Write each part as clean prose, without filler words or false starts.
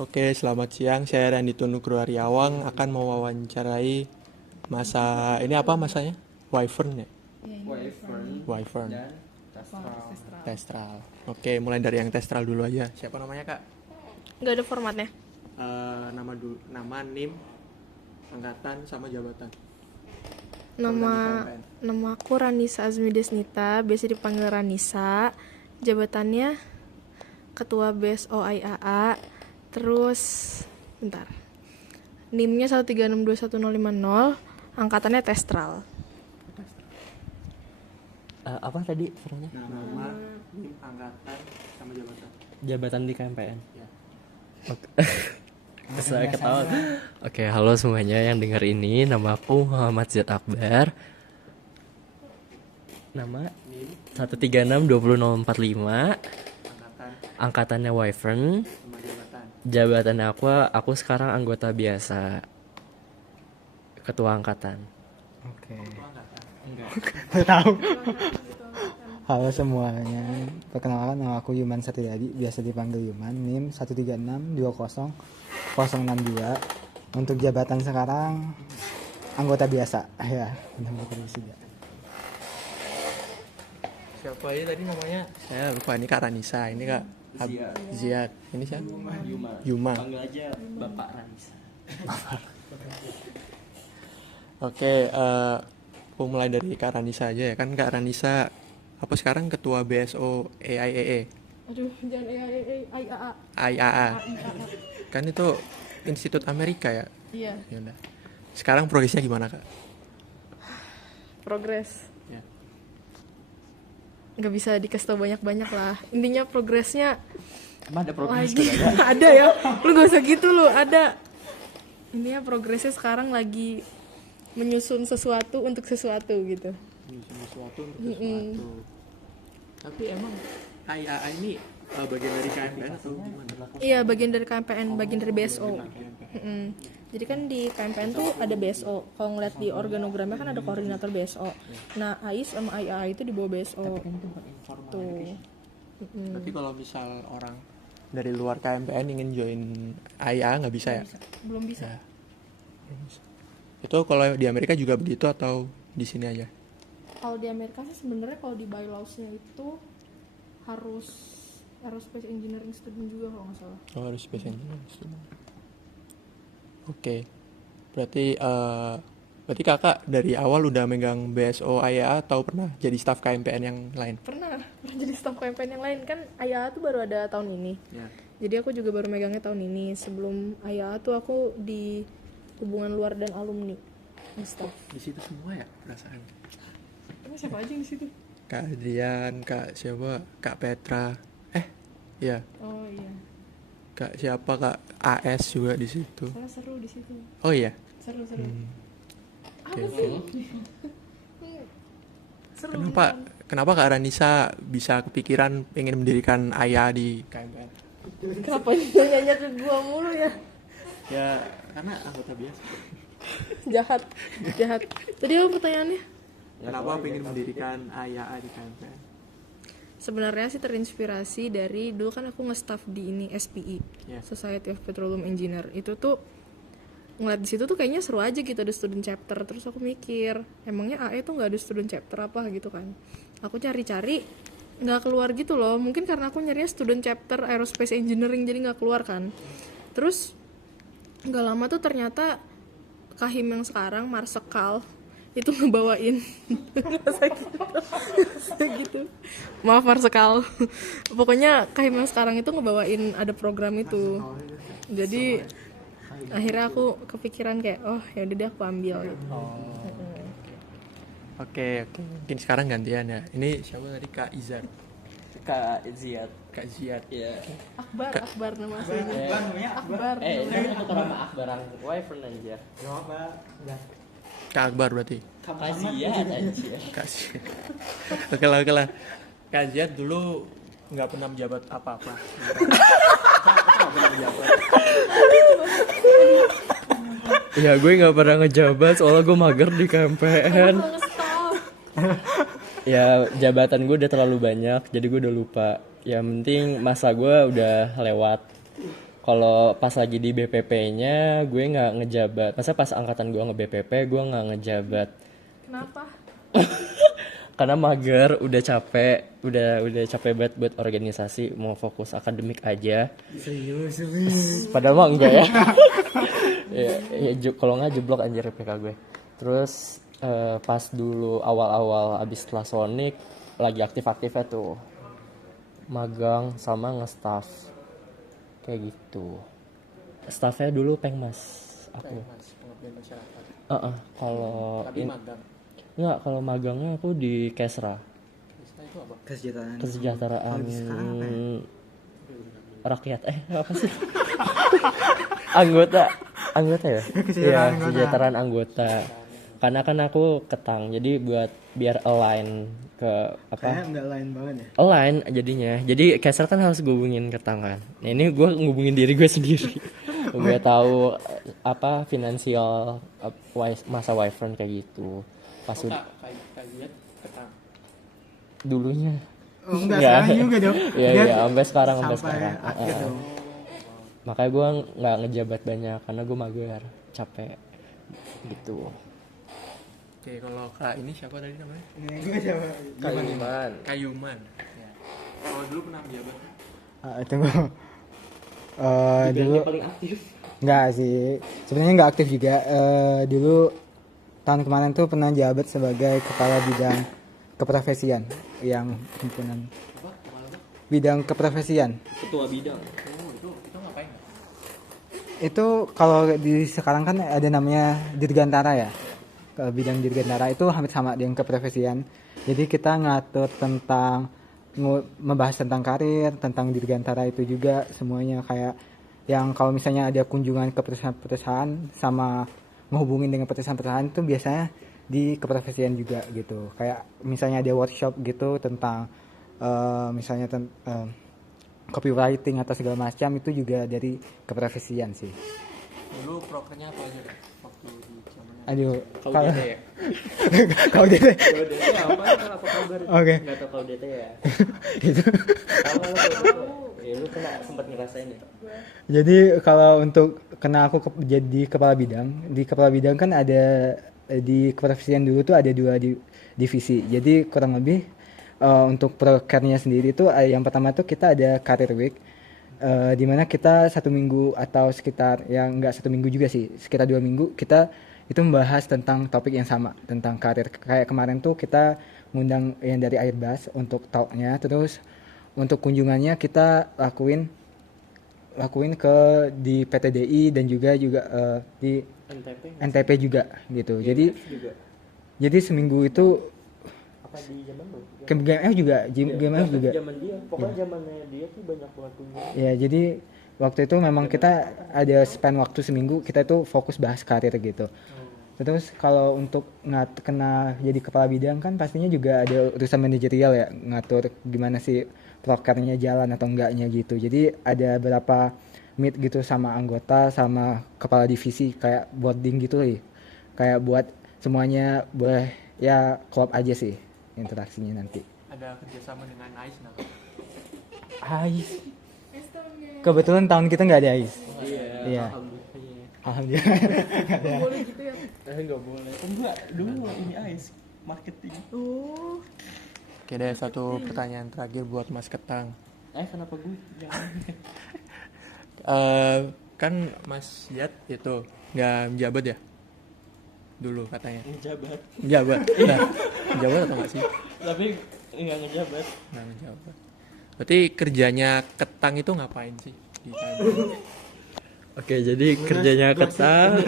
Oke, selamat siang. Saya Randy Nugroho Ariawang akan mewawancarai masa ini apa masanya? Wyvern ya? Wyvern Wyvern. dan Testral. Testral. Oke, mulai dari yang testral dulu aja. Siapa namanya, Kak? Nggak ada formatnya. Nama NIM, angkatan sama jabatan. Nama KMPN. nama aku Ranisa Azmi Desnita, biasa dipanggil Ranisa. Jabatannya Ketua BSO IAA. Terus bentar. NIM-nya 1362150, angkatannya Testral. Apa tadi suaranya? Nama, NIM, angkatan sama jabatan. Jabatan di KMPN. Ya. Saya ketawa. Oke, halo semuanya yang dengar ini. Nama aku Muhammad Z Akbar. Nama NIM, 1362045. angkatan Angkatannya Wyvern. sama jabatan. Jabatannya aku sekarang anggota biasa. Ketua angkatan. Oke. Itu angkatan. Tahu. Halo semuanya. Perkenalkan, nama aku Yuman Satridadi, biasa dipanggil Yuman. NIM 136200062. Untuk jabatan sekarang anggota biasa. Ya, anggota biasa. Siapa aja tadi namanya? Saya lupa, ini Kak Ranisa, ini Kak Ziad. Ini siapa? Yuma. Panggil aja Bapak Ranisa. Oke, aku mulai dari Kak Ranisa aja ya. Kan Kak Ranisa apa sekarang ketua BSO AIEE, Aduh, jangan IAA. IAA. Kan itu Institut Amerika ya. Iya, Ya udah. Sekarang progresnya gimana, Kak? progres. Ya. Nggak bisa dikasih tau banyak-banyak lah. Intinya progresnya Emang ada progres lagi ada ya. Lu gak usah gitu lu, ada. Intinya progresnya sekarang lagi menyusun sesuatu untuk sesuatu gitu. Menyusun sesuatu untuk sesuatu. Tapi emang IAA ini bagian dari KMPN atau gimana? Iya, bagian dari KMPN, bagian dari BSO. Jadi kan di KMPN tuh ada BSO. Kalau ngeliat di organogramnya kan ada koordinator BSO. Nah, AIS sama IAA itu di bawah BSO. Tuh. Tapi kalau misal orang dari luar KMPN ingin join IAA nggak bisa ya? Belum bisa. Ya. Itu kalau di Amerika juga begitu atau di sini aja? Kalau di Amerika sih sebenarnya kalau di bylaws-nya itu harus aerospace engineering student juga kalau nggak salah. Oh, harus space engineering. Oke. Berarti kakak dari awal udah megang BSO IAA atau pernah jadi staf KMPN yang lain? Pernah jadi staf KMPN yang lain kan. IAA tuh baru ada tahun ini. Ya. Jadi aku juga baru megangnya tahun ini. Sebelum IAA tuh aku di hubungan luar dan alumni di staff. Di situ semua ya perasaan. Emang siapa aja yang di situ? Kak Adrian, Kak siapa? Kak Petra. Iya. Oh iya. Kak siapa? Kak AS juga di situ. Soalnya seru di situ. Oh iya. Seru. Oke, Apa oke. sih? Seru. Kenapa Kak Ranisa bisa kepikiran ingin mendirikan AYA di KMPN? Kenapa nanya ke gua mulu ya? Ya, karena anggota biasa. Jahat. Tadi apa pertanyaannya? Kenapa ingin mendirikan AYA di KMPN? Sebenarnya sih terinspirasi dari dulu kan aku nge-staff di ini SPE, Ya. Society of Petroleum Engineer. Itu tuh ngeliat di situ tuh kayaknya seru aja gitu, ada student chapter. Terus aku mikir, emangnya AE tuh nggak ada student chapter apa gitu kan? Aku cari-cari nggak keluar gitu loh. Mungkin karena aku nyarinya student chapter aerospace engineering jadi nggak keluar kan. Terus nggak lama tuh ternyata Kahim yang sekarang Marsekal itu ngebawain Masa gitu. Maaf Marsekal. Pokoknya Kahim yang sekarang itu ngebawain ada program itu. Jadi akhirnya aku kepikiran kayak oh ya udah deh aku ambil gitu. Oke. Mungkin sekarang gantian ya. Ini siapa tadi? Kak Izar. Kak Ziad. Kak Ziad. Iya. Akbar nama aslinya. Akbar. Ini aku nama Akbar Wyvern aja. Kak Akbar berarti. Kak Ziad aja. Kak Ziad. Oke lah. Kak Ziad dulu nggak pernah menjabat apa-apa. Nggak pernah menjabat. Ya gue nggak pernah ngejabat soalnya gue mager di KMPN. Ya jabatan gue udah terlalu banyak jadi gue udah lupa. Ya penting masa gue udah lewat. Kalau pas lagi di BPP-nya gue nggak ngejabat. Masa pas angkatan gue nge-BPP gue nggak ngejabat. Kenapa? Karena mager, udah capek banget buat organisasi, mau fokus akademik aja. Serius. Padahal mah enggak ya. Kalau nggak jeblok anjir PK gue. Terus pas dulu awal-awal abis kelas Sonic lagi aktif-aktifnya tuh magang sama nge-staff kayak gitu. Staffnya dulu Pengmas aku. Pengabdian masyarakat. Kalau Tapi magang. enggak, kalau magangnya aku di Kesra. Istilah itu apa? Kesejahteraan Kalau di sekarang apa ya? rakyat apa sih? anggota ya. Kesejahteraan anggota. Kesejahteraan anggota. Karena kan aku ketang, jadi biar align ke Kayaknya apa? nggak lain banget ya. Align jadinya. Jadi Kesra kan harus gue hubungin ketang kan. Nah ini gue ngubungin diri gue sendiri. Gue tahu apa finansial masa Wyvern kayak gitu. Pas udah Kayak ketang. dulunya. Oh, enggak Iya. sekarang juga dong. Iya Dia sampai sekarang sampai akhir dong. Makanya gue nggak ngejabat banyak karena gue mager, capek gitu. Oke, kalau Kak ini siapa tadi namanya? Ini gue siapa? Kayuman. Kayuman. Ya. Kalau dulu pernah menjabat. Tunggu. Dulu paling aktif. nggak sih. Sebenarnya nggak aktif juga. Dulu tahun kemarin tuh pernah jabat sebagai kepala bidang keprofesian yang himpunan bidang keprofesian. Ketua bidang. Itu ngapain? Itu kalau di sekarang kan ada namanya dirgantara ya. Ke bidang dirgantara itu hampir sama dengan keprofesian. Jadi kita ngatur tentang membahas tentang karir, tentang dirgantara itu juga semuanya kayak yang kalau misalnya ada kunjungan ke perusahaan-perusahaan sama menghubungin dengan perusahaan-perusahaan itu biasanya di keprofesian juga gitu. Kayak misalnya ada workshop gitu tentang misalnya copywriting atau segala macam itu juga dari keprofesian sih. Dulu prokernya apa aja Kak? Waktu di zamannya. Aduh, Kau kalau DT ya? kalau gitu. Kau DT apa? Apa kabar? Oke. Nggak tahu kau DT ya? Itu. Tahu nggak lo? Ya lu kena sempat ngerasain ya? Jadi kalau untuk kena aku jadi kepala bidang, di kepala bidang kan ada di keprofesian dulu tuh ada dua divisi. Jadi kurang lebih untuk prokernya sendiri tuh yang pertama tuh kita ada career week, di mana kita 1 minggu atau sekitar yang enggak 1 minggu juga sih, sekitar 2 minggu kita itu membahas tentang topik yang sama tentang karir. Kayak kemarin tuh kita ngundang yang dari Airbus untuk talknya, terus untuk kunjungannya kita lakuin ke di PTDI dan juga di NTP juga gitu. Jadi seminggu itu Apa di zaman lu? ke GMF juga, GMF juga. Zaman dia, pokoknya zamannya dia tuh banyak banget kunjungan. Ya, jadi waktu itu memang kita ada spend waktu seminggu kita itu fokus bahas karir gitu. Terus kalau untuk kena jadi kepala bidang kan pastinya juga ada urusan manajerial ya, ngatur gimana sih prokernya jalan atau enggaknya gitu. Jadi ada beberapa meet gitu sama anggota sama kepala divisi kayak boarding gitu loh. Kayak buat semuanya boleh ya klop aja sih interaksinya nanti. Ada kerjasama dengan AIS nggak? AIS. Kebetulan tahun kita nggak ada AIS. Iya. Alhamdulillah. Alhamdulillah. Boleh gitu ya. Nggak boleh. Enggak, dulu ini AIS marketing. Oh, Oke deh, satu pertanyaan terakhir buat Mas Ketang. Kenapa gue? Jangan. Kan Mas Yat itu nggak menjabat ya? Dulu katanya. Ngejabat. Menjabat. Nah, menjabat atau nggak sih? Tapi nggak ngejabat. Nggak menjabat. Berarti kerjanya Ketang itu ngapain sih? Di sana? Oke, jadi kerjanya ketang.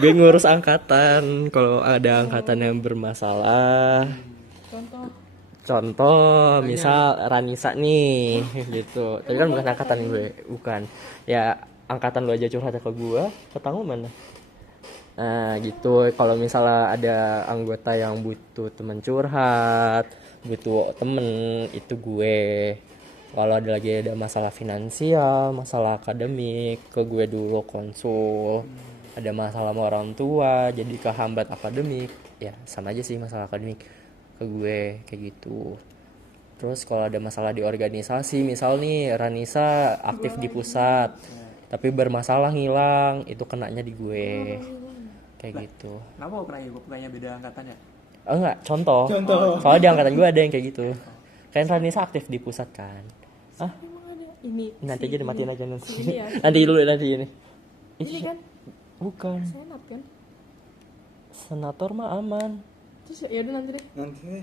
Gue ngurus angkatan. Kalau ada angkatan yang bermasalah, contoh misal Ranisa nih gitu. Tapi kan bukan angkatan gue, bukan. Ya angkatan lu aja curhat ke gue, ketang lu mana? Nah gitu. Kalau misalnya ada anggota yang butuh teman curhat, butuh temen, itu gue. Kalau ada masalah finansial, masalah akademik, ke gue dulu konsul. Ada masalah sama orang tua, jadi kehambat akademik, ya sama aja sih masalah akademik ke gue kayak gitu. Terus kalau ada masalah di organisasi, misal nih Ranisa aktif di pusat, tapi bermasalah ngilang, itu kenanya di gue. Kayak gitu. Kenapa pernah gue bukannya beda angkatan ya? Enggak, contoh. Soalnya di angkatan gue ada yang kayak gitu. Kan Ranisa aktif di pusat kan. Hah? Emang ada ini. Nanti aja dimatiin aja nanti. Ini ya. Nanti dulu nanti ini. Ini kan Bukan. senat kan. Senator mah aman. Terus ya udah nanti deh.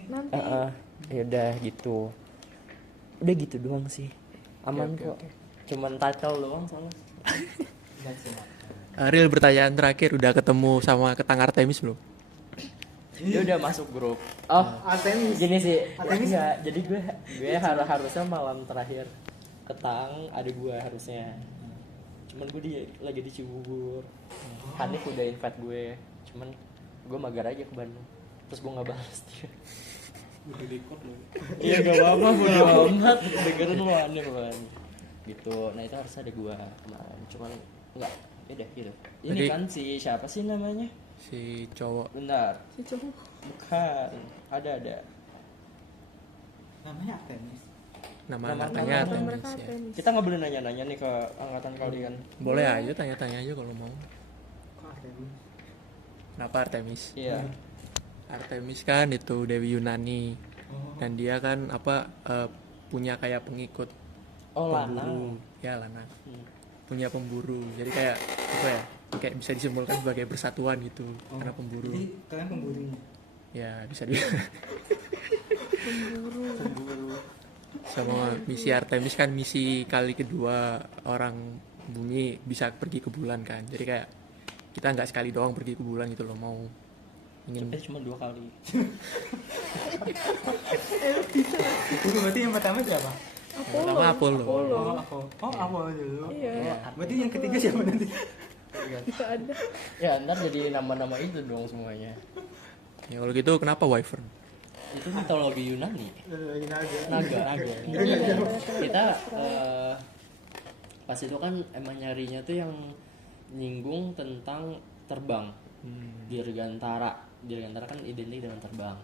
Nanti. Ya udah gitu. Udah gitu doang sih. Aman kok. Cuman title doang soalnya. Real, pertanyaan terakhir, udah ketemu sama Ketang Artemis belum? Dia udah masuk grup. Oh, Artemis. Gini sih. Enggak, jadi gue harusnya malam terakhir Ketang ada gue harusnya. Cuman gue lagi di Cibubur. Hanif udah invite gue. Cuman gue magar aja ke Bandung. Terus gue nggak balas dia. Iya gak apa-apa, bodo amat. Dengerin lo Hanif kan. Gitu. Nah itu harusnya ada gue kemarin. Cuman nggak. Yaudah gitu. Ini Jadi- kan si siapa sih namanya? Si cowok. Bentar. Si cowok. Bukan. Ada. Namanya Artemis. Nama Nama angkatannya Artemis Mereka ya. Artemis. Kita nggak boleh nanya-nanya nih ke angkatan kalian. Boleh aja tanya-tanya aja kalau mau. Kok Artemis? Kenapa Artemis? Iya. Artemis kan itu Dewi Yunani. Dan dia kan punya kayak pengikut Oh pemburu. Lana. Ya Lana. Hmm. Punya pemburu. Jadi kayak apa ya? Kayak bisa disimpulkan sebagai persatuan gitu. Karena pemburu. Jadi kalian pemburunya. Ya bisa di sama misi Artemis kan misi kali kedua orang bumi bisa pergi ke bulan kan. Jadi kayak kita nggak sekali doang pergi ke bulan gitu loh, mau ingin Cuma 2 kali. Itu berarti yang pertama siapa? pertama Apollo. Apollo dulu. Iya. Berarti yang ketiga siapa nanti? Bisa ada. Ya ntar jadi nama-nama itu dong semuanya. Ya kalau gitu kenapa Wyvern? Itu mitologi Yunani. Naga. Naga. Kita pas itu kan emang nyarinya tuh yang nyinggung tentang terbang. Dirgantara. Dirgantara kan identik dengan terbang.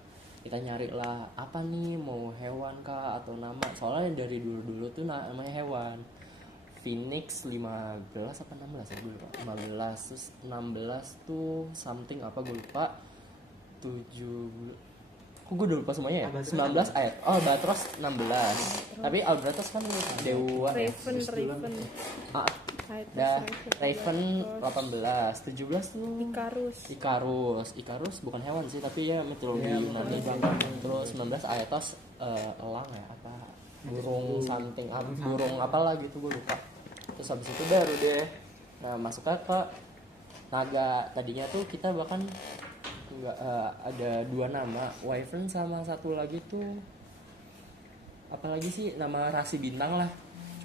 Kita nyari lah apa nih, mau hewan kah atau nama. Soalnya dari dulu-dulu tuh namanya hewan. Phoenix 15 apa 16 ya gue lupa. 15 terus 16 tuh something apa gue lupa. 7 kok gue udah lupa semuanya ya? 19 ayat. Oh, Albatros 16. Tapi Albatros kan dewa. Raven. Ah, Titus, dah Raven 18. 17 tuh Ikarus. Ikarus bukan hewan sih, tapi ya mitologi Yunani. Terus 19 Aetos elang ya apa? Burung something, burung apalah gitu gue lupa. Terus habis itu baru deh. Nah, masuknya ke naga. Tadinya tuh kita bahkan nggak ada 2 nama, Wyvern sama satu lagi tuh apalagi sih nama rasi bintang lah.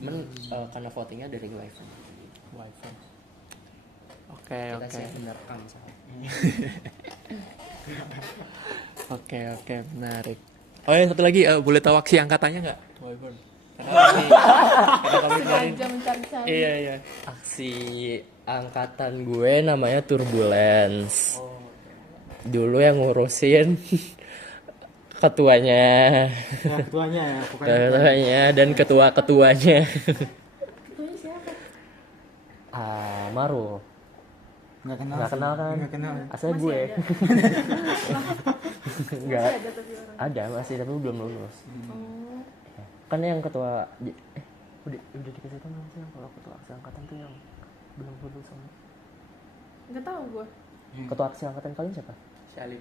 Cuman karena votingnya dari Wyvern. Oke, Kita oke. sih bener kan misalnya. Oke, menarik. Oh ya satu lagi, boleh tahu aksi angkatannya nggak? Wyvern. Karena kami kemarin. Sengaja mencari-cari. Iya. Aksi angkatan gue namanya Turbulence. Dulu yang ngurusin ketuanya, Ya, ketuanya ya, pokoknya. ketuanya dan ketua-ketuanya. Ketuanya siapa? Marul. Nggak kenal. Nggak sih. kenal kan? Nggak kenal. Asal gue. Enggak. Masih ada tapi orang. Ada masih tapi belum lulus. Oh. Kan yang ketua udah dikasih tahu nggak sih kalau ketua aksi angkatan tuh yang belum lulus sama. Enggak tahu gua. Ketua aksi angkatan kalian siapa? Salim.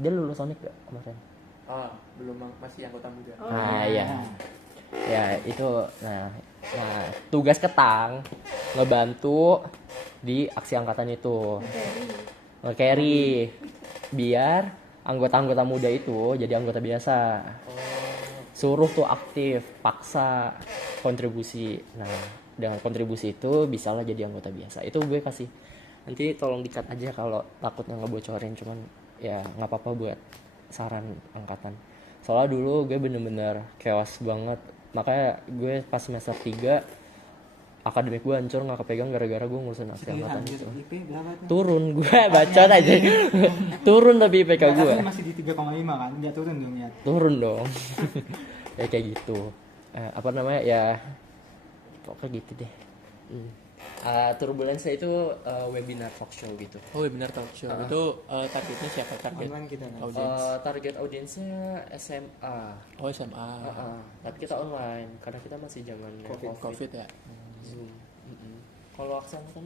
Dia lulus Sonic gak kemarin? Oh, belum, masih anggota muda. Oh, Nah ya, ya itu, nah tugas Ketang ngebantu di aksi angkatan itu, nge-carry biar anggota-anggota muda itu jadi anggota biasa. Suruh tuh aktif, paksa kontribusi. Nah dengan kontribusi itu bisalah jadi anggota biasa. Itu gue kasih. Nanti tolong dikat aja kalau takutnya ngebocorin, cuman ya nggak apa-apa buat saran angkatan. Soalnya dulu gue bener-bener chaos banget. Makanya gue pas semester 3 akademik gue hancur, nggak kepegang gara-gara gue ngurusin aksi angkatan itu. IP berapa tuh? Turun gue bacot aja. Turun tapi IPK gue. Masih di 3,5 kan? Nggak turun dong ya. Turun dong. Ya kayak gitu. Apa namanya ya, pokoknya gitu deh. Turbulensia itu webinar talk show gitu. Oh, webinar talk show. Itu targetnya siapa? Target Online kita kan. audiens. Target audiensnya SMA. Oh, SMA. Tapi kita online karena kita masih zaman Covid ya. Zoom. Kalau Aksan kan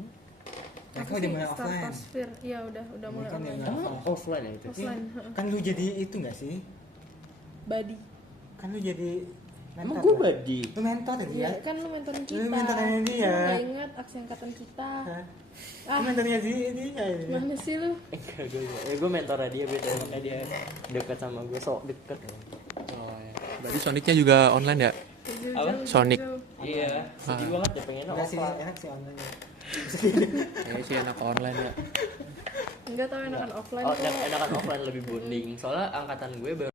Mereka Aku udah sih mulai offline. Stratosphere. Iya udah mulai Mereka udah online. mulai offline ya itu. Offline. Kan lu jadi itu nggak sih? Body. Kan lu jadi Emang mentor gue kan? badi. Lu mentor ya? Iya kan lu mentorin kita. Lu mentorin dia. Lu nggak ingat aksi angkatan kita? Hah? Ah. Lu mentornya dia. Mana sih lu? Gue mentor dia beda, makanya dia dekat sama gue, sok deket. Oh, ya. Berarti Sonicnya juga online ya? Apa? Sonic. Iya, sedih banget ya pengennya Enggak sih, offline. enak sih online. Kayaknya sih enak online ya. Enggak tahu enakan offline Oh, kok. enakan offline lebih bonding. Soalnya angkatan gue baru